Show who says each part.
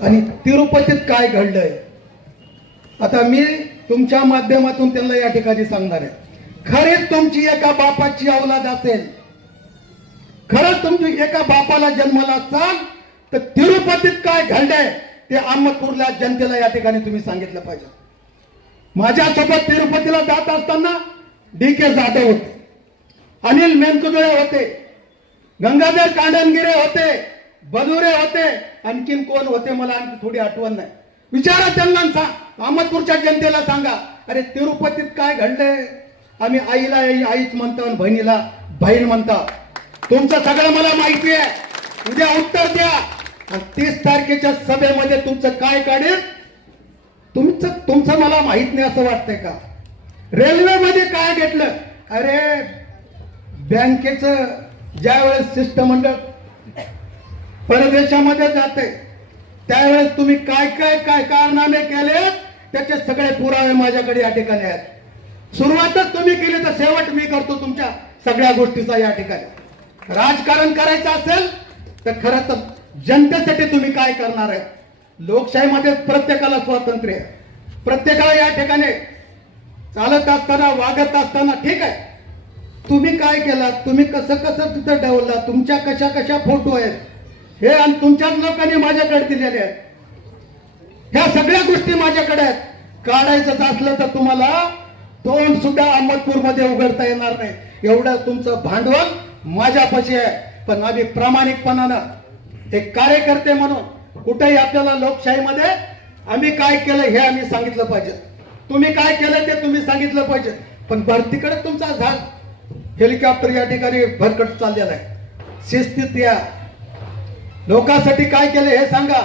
Speaker 1: आणि तिरुपतीत काय घडलंय? आता मी तुमच्या माध्यमातून त्यांना या ठिकाणी सांगणार आहे. खरेच तुमची एका बापाची अवलाद असेल. खरंच तुमची एका बापाला जन्माला असाल तर तिरुपतीत काय घडलंय ते अहमदपूरला जनतेला या ठिकाणी तुम्ही सांगितलं पाहिजे. माझ्यासोबत तिरुपतीला जात असताना डी के जाधव होते. अनिल मेनकुदळे होते. गंगाधर कांडनगिरे होते. बदुरे होते. आणखीन कोण होते मला आणखी थोडी आठवण नाही. विचारा त्यांना सांग अहमदपूरच्या जनतेला सांगा. अरे तिरुपतीत काय घडलंय? आम्ही आईला आई आईच म्हणतो आणि बहिणीला बहीण म्हणतो. तुमचं सगळं मला माहिती आहे. उद्या उत्तर द्या. आणि तीस तारखेच्या सभेमध्ये तुमचं काय काढेल? तुमचं तुमचं मला माहीत नाही असं वाटतंय का? रेल्वेमध्ये काय घेतलं अरे बँकेचं ज्यावेळेस शिष्टमंडळ परदेशामध्ये जाते. त्यावेळेस तुम्ही काय काय काय कारनामे केले? त्याचे सगळे पुरावे माझ्याकडे या ठिकाणी आहेत. सुरुवातच तुम्ही केली तर शेवट मी करतो तुमच्या सगळ्या गोष्टीचा या ठिकाणी. राजकारण करायचं असेल तर खरं तर जनतेसाठी तुम्ही काय करणार आहे? लोकशाहीमध्ये प्रत्येकाला स्वातंत्र्य आहे. प्रत्येकाला या ठिकाणी चालत असताना वागत असताना ठीक आहे. तुम्ही काय केलात? तुम्ही कसं कसं तिथं ठेवला तुमच्या कशा कशा फोटो आहेत? हे आणि तुमच्याच लोकांनी माझ्याकडे दिलेले आहेत. ह्या सगळ्या गोष्टी माझ्याकडे आहेत. काढायचं असलं तर तुम्हाला तोंड सुद्धा अहमदपूरमध्ये उघडता येणार नाही. एवढं तुमचं भांडवल माझ्यापाशी आहे. पण आम्ही प्रामाणिकपणानं एक कार्यकर्ते म्हणून कुठेही आपल्याला लोकशाहीमध्ये आम्ही काय केलं हे आम्ही सांगितलं पाहिजे. तुम्ही काय केलं ते तुम्ही सांगितलं पाहिजे. पण भरतीकडे तुमचा झाड हेलिकॉप्टर या ठिकाणी भरकट चाललेला आहे. शिस्तीत या. लोकांसाठी काय केले हे सांगा.